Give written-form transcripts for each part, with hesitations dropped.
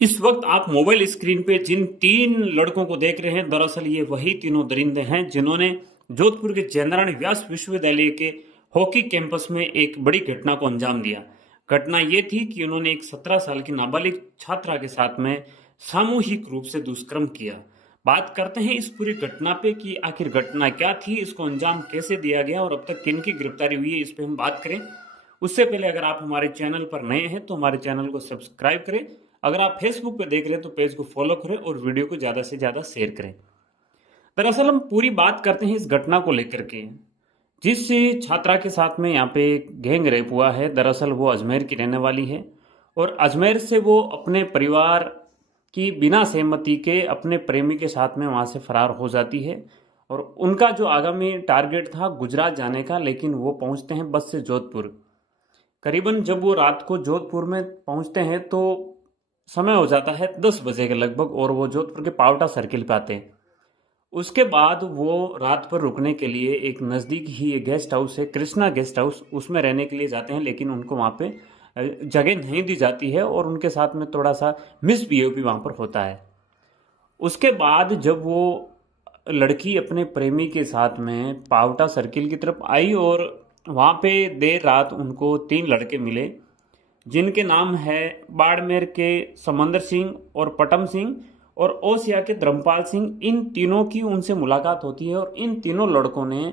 इस वक्त आप मोबाइल स्क्रीन पे जिन तीन लड़कों को देख रहे हैं, दरअसल ये वही तीनों दरिंदे हैं जिन्होंने जोधपुर के जयनारायण व्यास विश्वविद्यालय के हॉकी कैंपस में एक बड़ी घटना को अंजाम दिया। घटना ये थी कि उन्होंने एक 17 साल की नाबालिग छात्रा के साथ में सामूहिक रूप से दुष्कर्म किया। बात करते हैं इस पूरी घटना पे कि आखिर घटना क्या थी, इसको अंजाम कैसे दिया गया और अब तक किन की गिरफ्तारी हुई है, इस पे हम बात करें। उससे पहले अगर आप हमारे चैनल पर नए हैं तो हमारे चैनल को सब्सक्राइब करें। अगर आप फेसबुक पर देख रहे हैं तो पेज को फॉलो करें और वीडियो को ज़्यादा से ज़्यादा शेयर करें। दरअसल हम पूरी बात करते हैं इस घटना को लेकर के। जिस छात्रा के साथ में यहाँ पे गैंग रेप हुआ है, दरअसल वो अजमेर की रहने वाली है और अजमेर से वो अपने परिवार की बिना सहमति के अपने प्रेमी के साथ में वहाँ से फरार हो जाती है। और उनका जो आगामी टारगेट था गुजरात जाने का, लेकिन वो पहुँचते हैं बस से जोधपुर। करीबन जब वो रात को जोधपुर में पहुंचते हैं तो समय हो जाता है 10 बजे के लगभग और वो जोधपुर के पावटा सर्किल पे आते हैं। उसके बाद वो रात पर रुकने के लिए एक नज़दीक ही एक गेस्ट हाउस है, कृष्णा गेस्ट हाउस, उसमें रहने के लिए जाते हैं, लेकिन उनको वहाँ पे जगह नहीं दी जाती है और उनके साथ में थोड़ा सा मिसबिहेव भी वहाँ पर होता है। उसके बाद जब वो लड़की अपने प्रेमी के साथ में पावटा सर्किल की तरफ आई और वहाँ पे देर रात उनको तीन लड़के मिले जिनके नाम है बाड़मेर के समंदर सिंह और पटम सिंह और ओसिया के धर्मपाल सिंह। इन तीनों की उनसे मुलाकात होती है और इन तीनों लड़कों ने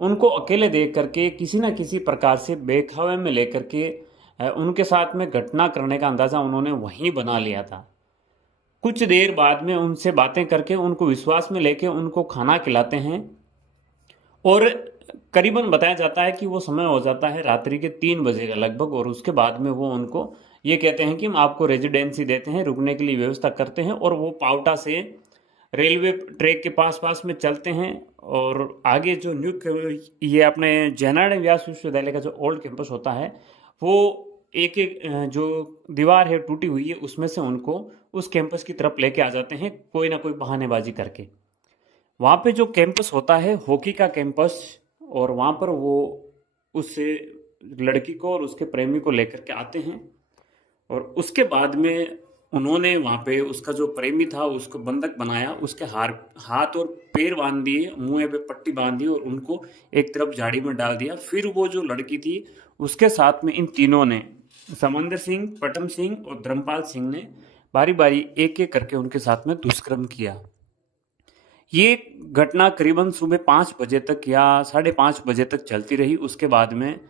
उनको अकेले देख करके किसी न किसी प्रकार से बेखौफ में लेकर के उनके साथ में घटना करने का अंदाज़ा उन्होंने वहीं बना लिया था। कुछ देर बाद में उनसे बातें करके उनको विश्वास में लेके उनको खाना खिलाते हैं और करीबन बताया जाता है कि वो समय हो जाता है रात्रि के 3 बजे का लगभग। और उसके बाद में वो उनको ये कहते हैं कि हम आपको रेजिडेंसी देते हैं, रुकने के लिए व्यवस्था करते हैं और वो पावटा से रेलवे ट्रैक के पास पास में चलते हैं। और आगे जो ये अपने जयनारायण व्यास विश्वविद्यालय का जो ओल्ड कैंपस होता है वो एक एक जो दीवार है टूटी हुई है उसमें से उनको उस कैंपस की तरफ लेके आ जाते हैं कोई ना कोई बहानेबाजी करके। वहाँ पे जो कैंपस होता है हॉकी का कैंपस, और वहाँ पर वो उस लड़की को और उसके प्रेमी को लेकर के आते हैं। और उसके बाद में उन्होंने वहाँ पे उसका जो प्रेमी था उसको बंधक बनाया, उसके हाथ और पैर बांध दिए, मुंह पे पट्टी बांध दी और उनको एक तरफ झाड़ी में डाल दिया। फिर वो जो लड़की थी उसके साथ में इन तीनों ने, समंदर सिंह, पटम सिंह और धर्मपाल सिंह ने बारी बारी एक एक करके उनके साथ में दुष्कर्म किया। ये घटना करीबन सुबह 5 बजे तक या 5:30 बजे तक चलती रही। उसके बाद में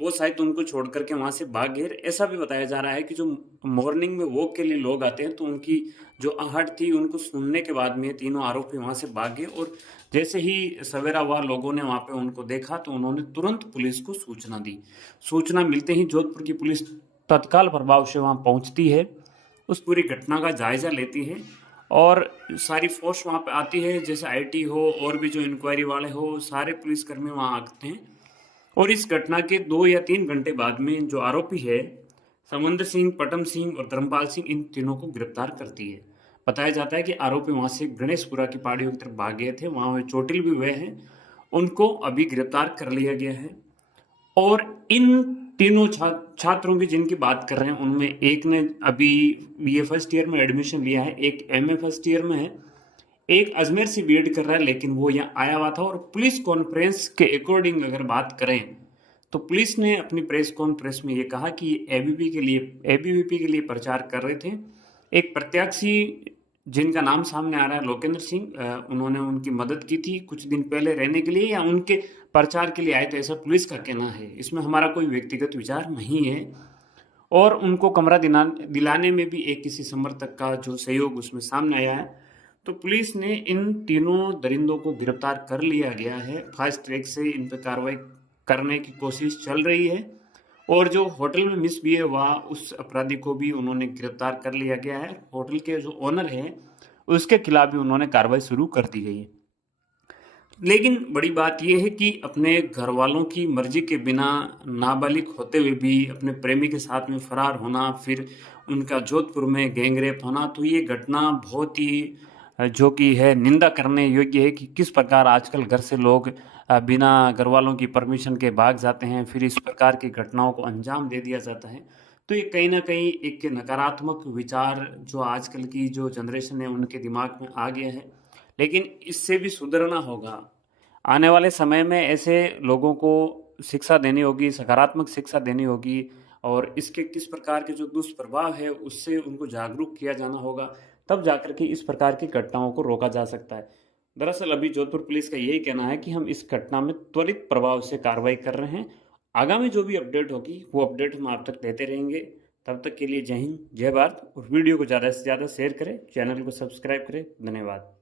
वो शायद उनको छोड़ करके वहाँ से भाग गए। ऐसा भी बताया जा रहा है कि जो मॉर्निंग में वॉक के लिए लोग आते हैं तो उनकी जो आहट थी उनको सुनने के बाद में तीनों आरोपी वहाँ से भाग गए। और जैसे ही सवेरा हुआ लोगों ने वहाँ पे उनको देखा तो उन्होंने तुरंत पुलिस को सूचना दी। सूचना मिलते ही जोधपुर की पुलिस तत्काल प्रभाव से वहाँ पहुँचती है, उस पूरी घटना का जायजा लेती है और सारी फोर्स वहाँ पे आती है, जैसे आईटी हो और भी जो इंक्वायरी वाले हो, सारे पुलिसकर्मी वहाँ आते हैं। और इस घटना के 2 या 3 घंटे बाद में जो आरोपी है समंदर सिंह, पटम सिंह और धर्मपाल सिंह, इन तीनों को गिरफ्तार करती है। बताया जाता है कि आरोपी वहाँ से गणेशपुरा की पहाड़ियों की तरफ भाग गए थे, वहाँ वे चोटिल भी हुए हैं, उनको अभी गिरफ्तार कर लिया गया है। और इन तीनों छात्रों की जिनकी बात कर रहे हैं उनमें एक ने अभी बीए फर्स्ट ईयर में एडमिशन लिया है, एक एमए फर्स्ट ईयर में है, एक अजमेर से बीएड कर रहा है, लेकिन वो यहाँ आया हुआ था। और पुलिस कॉन्फ्रेंस के अकॉर्डिंग अगर बात करें तो पुलिस ने अपनी प्रेस कॉन्फ्रेंस में ये कहा कि एबीवीपी के लिए प्रचार कर रहे थे। एक प्रत्याशी जिनका नाम सामने आ रहा है लोकेंद्र सिंह, उन्होंने उनकी मदद की थी कुछ दिन पहले रहने के लिए या उनके प्रचार के लिए आए, तो ऐसा पुलिस का कहना है। इसमें हमारा कोई व्यक्तिगत विचार नहीं है। और उनको कमरा दिलाने में भी एक किसी समर्थक का जो सहयोग उसमें सामने आया है। तो पुलिस ने इन तीनों दरिंदों को गिरफ्तार कर लिया गया है। फास्ट ट्रैक से इन पर कार्रवाई करने की कोशिश चल रही है और जो होटल में मिसबिहेव हुआ उस अपराधी को भी उन्होंने गिरफ्तार कर लिया गया है। होटल के जो ओनर हैं उसके खिलाफ भी उन्होंने कार्रवाई शुरू कर दी गई है। लेकिन बड़ी बात यह है कि अपने घर वालों की मर्जी के बिना नाबालिग होते हुए भी अपने प्रेमी के साथ में फरार होना, फिर उनका जोधपुर में गैंगरेप होना, तो ये घटना बहुत ही जो कि है निंदा करने योग्य है कि किस प्रकार आजकल घर से लोग बिना घर वालों की परमिशन के भाग जाते हैं, फिर इस प्रकार की घटनाओं को अंजाम दे दिया जाता है। तो ये कहीं न कहीं एक नकारात्मक विचार जो आजकल की जो जनरेशन है उनके दिमाग में आ गया है। लेकिन इससे भी सुधरना होगा। आने वाले समय में ऐसे लोगों को शिक्षा देनी होगी, सकारात्मक शिक्षा देनी होगी और इसके किस प्रकार के जो दुष्प्रभाव है उससे उनको जागरूक किया जाना होगा, तब जाकर के इस प्रकार की घटनाओं को रोका जा सकता है। दरअसल अभी जोधपुर पुलिस का यही कहना है कि हम इस घटना में त्वरित प्रभाव से कार्रवाई कर रहे हैं। आगामी जो भी अपडेट होगी वो अपडेट हम आप तक देते रहेंगे। तब तक के लिए जय हिंद, जय भारत और वीडियो को ज़्यादा से ज़्यादा शेयर करें, चैनल को सब्सक्राइब करें। धन्यवाद।